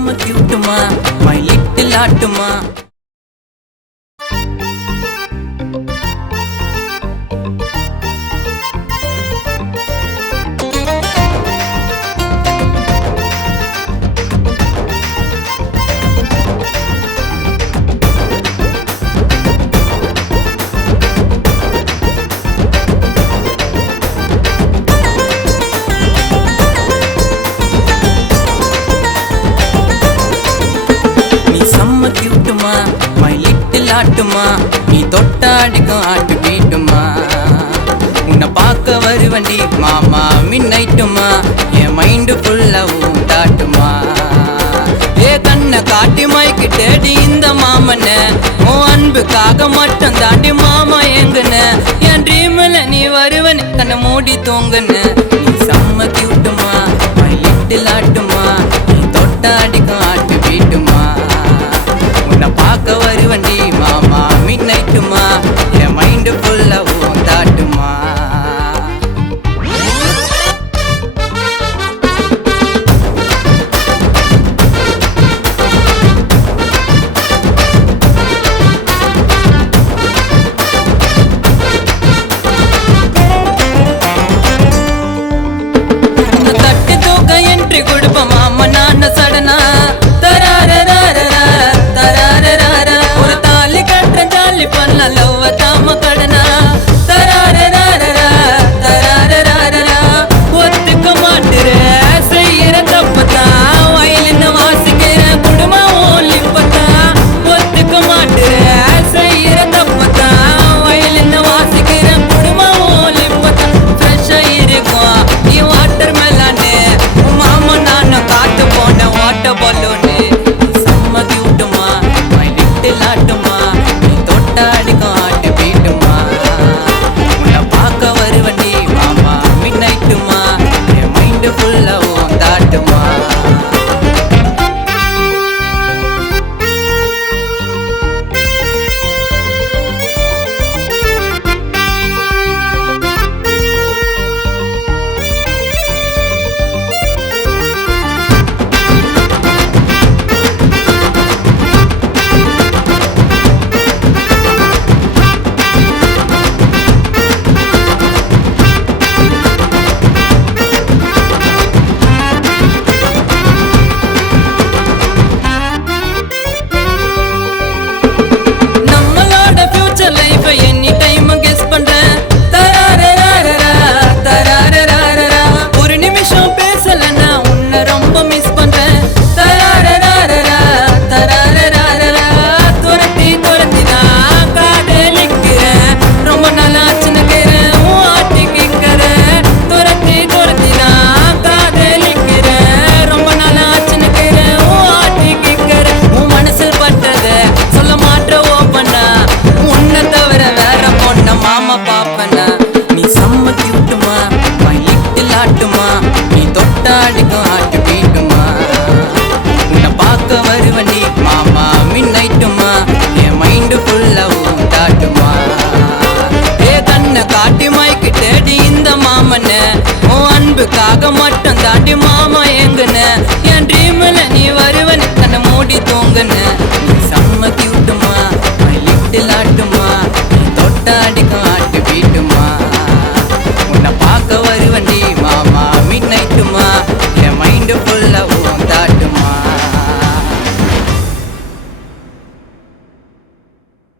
செம்ம கியூட்டுமா my little ஆட்டுமா. கியூட்டுமா my little ஆட்டுமா நீ தொட்டாடிக்கும் ஆட்டு பீட்டுமா. உன்னை பார்க்க வருவண்டி மாமா மின்னைட்டுமா என் மைண்டு ஃபுல்லா ஊட்டாட்டுமா. ஏ கண்ணை காட்டி மைக்கு தேடி இந்த மாமன உன் அன்புக்காக மட்டும் தாண்டி மாமா எங்குன என் ட்ரீம்ல நீ வருவன் கண்ணை மூடி தூங்குன. நீ செம்ம கியூட்டுமா மை லிட்டில் ஆட்டுமா நீ தொட்டாடிக்கும்